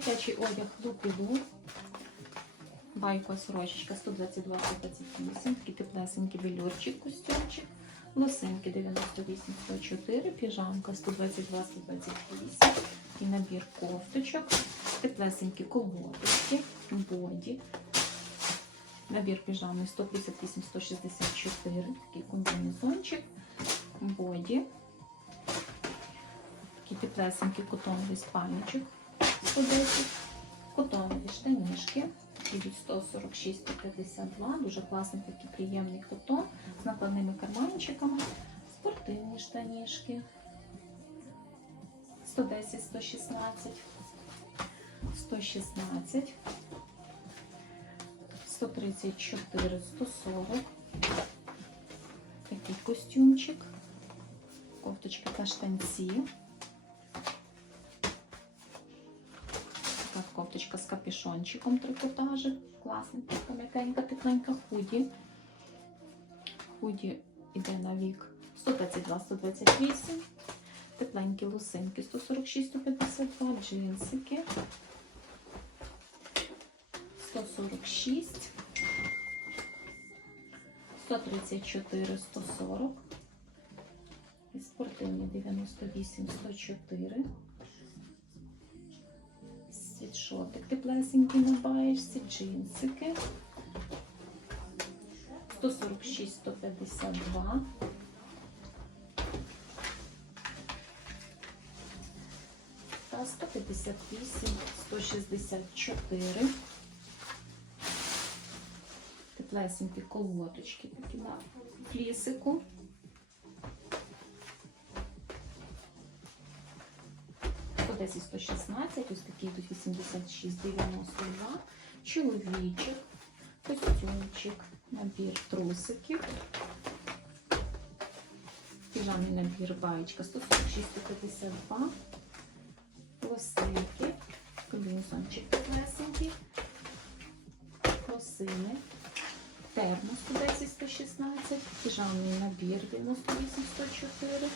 Дитячий одяг лупілу. Байкова сорочечка 122 128 такий теплесенький велюрчик, костюмчик. Лосинки 98 104, піжамка 122 128 і набір кофточок, теплесенькі колготочки, боді. Набір піжами 158 164, такий комбінезончик, боді. Такий теплесенький котоновий спальничок 110, котонові штанішки. Ідуть 146 152 дуже класний такий приємний котон з накладними карманчиками, спортивні штанішки. 110 116 116 134 140 такий костюмчик, кофточка та штанці. Така кофточка з капюшончиком трикотажик. Класна, така м'якенька, тепленька худі. Худі йде на вік 122-128. Тепленькі лусинки 146-152, джинсики 146, 134, 140. І спортивні 98, 104 світшотик теплесенький на баєчці, джинсики. 146, 152. Та 158, 164. Теплесенькі колготочки такі на флісику. Одесі 116, ось такі йдуть 86, 92, чоловічок, костюмчик, набір трусиків, піжамний набір баєчка 146, 152, лосинки, комбінезончик теплесенький, лосини, термо 110, 116, піжамний набір 98, 104,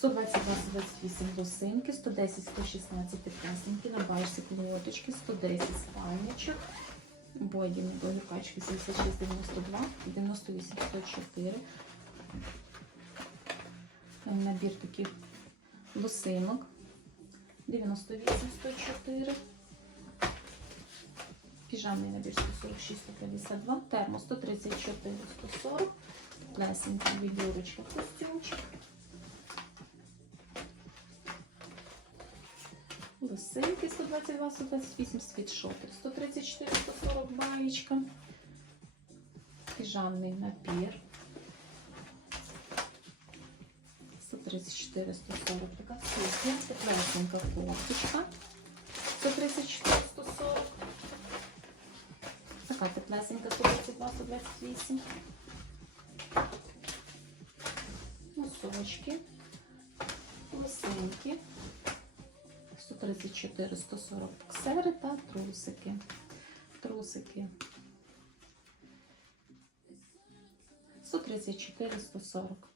122, 128 лосинки, 110, 116 теплесенькі, на баєшці колоточки, 110 спальничок, боді недовгі пачки 76, 92, 98, 104. Набір таких лосинок, 98, 104. Піжамний набір 146, 152, термо 134, 140, плесенька відюрочка, костюмчик. Лосинки 122, 128, світшотик 134, 140 баєчка. Піжамний набір. 134, 140 така сукня. Теплесенька кофточка. 134, 140. Така теплесенька 122, 128. Носочки. Лосинки. 134, 140 ксери та трусики. Трусики. 134, 140.